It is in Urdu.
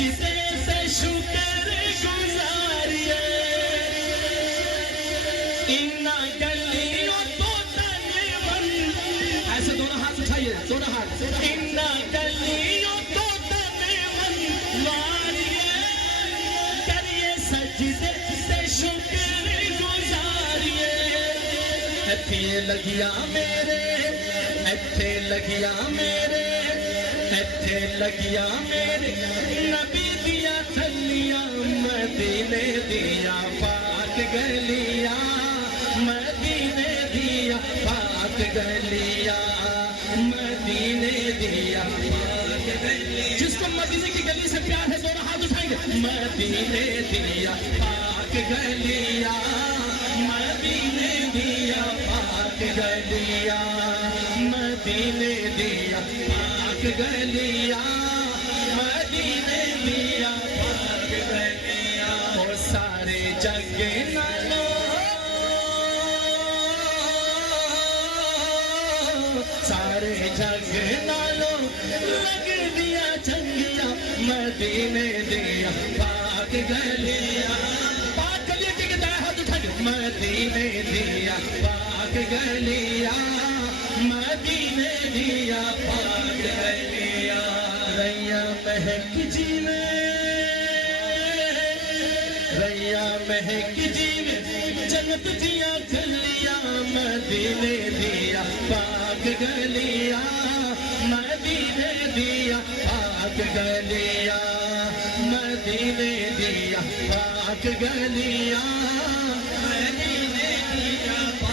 سجدے سے شکر گزاریے ان گلیوں تو تن من ایسے دونوں ہاتھ اٹھائیے دونوں ہاتھ ان گلیوں تو تن من واریے کریے سجدے سے شکر گزاریے ایتھے لگیا میرے ایتھے لگیا میرے ایتھے لگیا میرے نبی دیا تھلیاں مدینے دیا پاک گلیاں مدینے دیا پاک گلیاں مدینے دیا پاک گلیاں جس کو مدینے کی گلی سے پیار ہے دونوں ہاتھ اٹھائیں گے مدینے دیا پاک گلیاں مدینے دیا پاک گلیاں مدینے دیا پاک گلیاں مدینے دیا پاک گلیاں اور سارے جگ نالو سارے جگ نالو لگ دیا چنگیاں مدینے دیا پاک گلیاں پاک گلیاں کی گدائے ہاتھ اٹھا کے مدینے دیا پاک گلیاں مدینے دیا پاک گلیاں ریا مہک جیوے ریا مہک جیوے جنت دیا گلیاں مدینے دیا پاک گلیاں مدینے دیا پاک گلیاں مدینے دیا پاک گلیاں مدینے دیا